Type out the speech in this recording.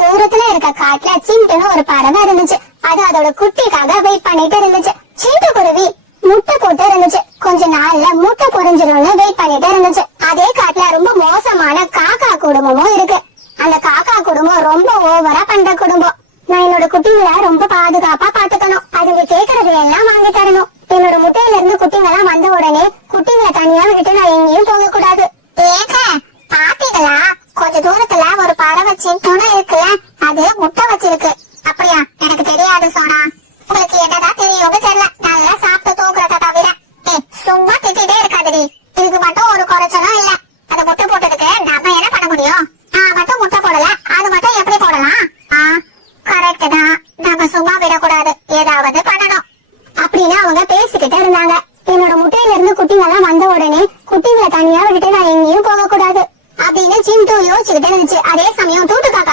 தூரத்துல இருக்க காட்டுல சிண்டுன்னு ஒரு பறவை இருந்துச்சு. அது அதோட குட்டிக்காக வெயிட் பண்ணிட்டு இருந்துச்சு. சிண்டு குருவி முட்டை போட்டு இருந்துச்சு. கொஞ்ச நாள்ல முட்டை பொறிஞ்சிடும்னு வெயிட் பண்ணிட்டு இருந்துச்சு. அதே காட்டுல ரொம்ப மோசமான காக்கா குடும்பமும் இருக்கு. அந்த காக்கா குடும்பம் ரொம்ப ஓவரா பண்ற குடும்பம். நான் என்னோட குட்டிங்களை ரொம்ப பாதுகாப்பா பாத்துக்கணும் அதுங்க கேக்குறது எல்லாம் வாங்கி தரணும். என்னோட முட்டையில இருந்து குட்டிங்க எல்லாம் வந்த உடனே குட்டிங்களை தனியா விட்டுட்டு நான் எங்கேயும் போக கூடாது கொஞ்ச தூரத்துல ஒரு பறவை துணை இருக்குல்ல அது முட்டை வச்சிருக்கு. அப்படியா? எனக்கு தெரியாது சோனா. உங்களுக்கு என்னதான் தெரியும்னு தெரியல. நல்லா சாப்பிட்டு தூங்குறத தவிர. சும்மா திட்டிட்டே இருக்காதடி. இதுக்கு மட்டும் ஒரு குறைச்சலும் இல்ல. அந்த முட்டை போட்டதுக்கு நம்ம என்ன பண்ண முடியும்? நான் மட்டும் முட்டை போடல. அது மட்டும் எப்படி போடலாம்? ஆ கரெக்ட் தான். நம்ம சும்மா விடக்கூடாது. ஏதாவது பண்ணணும். அப்படின்னு அவங்க பேசிக்கிட்டே இருந்தாங்க. என்னோட முட்டையில இருந்து குட்டிங்கெல்லாம் வந்த உடனே ちゅうてるんち、あれ、サミオン、どうとかか